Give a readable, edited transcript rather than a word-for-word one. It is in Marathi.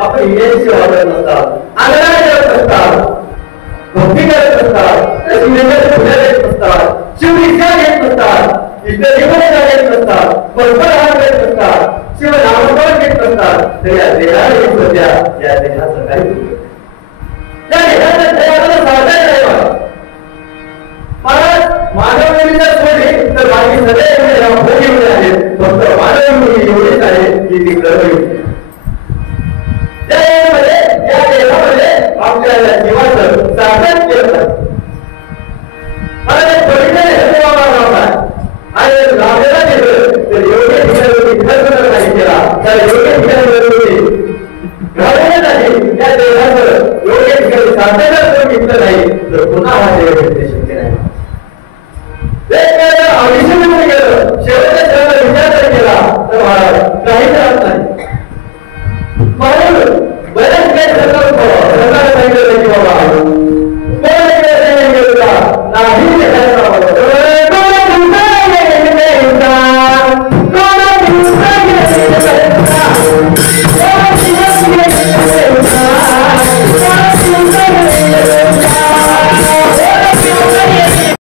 आपण इंडियनची सेवा करत असतात, आग्रह करत असतात, भक्ती करत असतात, शिवलिंगाची पूजा करत असतात, शिवदीक्षा घेत असतात, इष्टदेवता घेत असतात, परंपरा घेत असतात, शिवनामस्मरण घेत असतात. तर या देहाला एक सध्या या देहाचं काही त्या देहाच्या देहाला साधन नाही. महाराज मानव मुलीला सोडले तर बाकी सगळे भोगी आहेत, फक्त मानव मुली एवढेच आहे की ती कर्मयुक्त